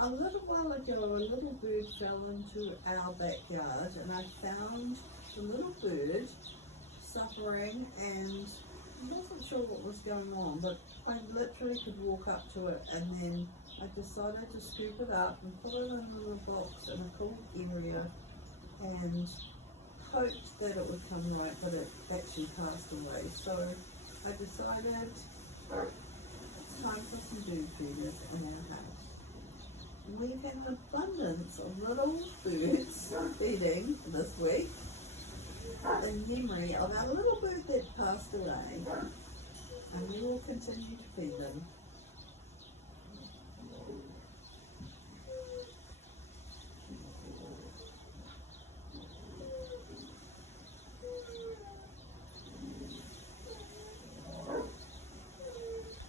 A little while ago, a little bird fell into our backyard, and I found the little bird suffering, and I wasn't sure what was going on, but I literally could walk up to it, and then I decided to scoop it up and put it in a little box in a cool area, and hoped that it would come right, but it actually passed away. So I decided it's time for some bird feeders in our house. We've had an abundance of little birds feeding this week in memory of our little bird that passed away, and we will continue to feed them.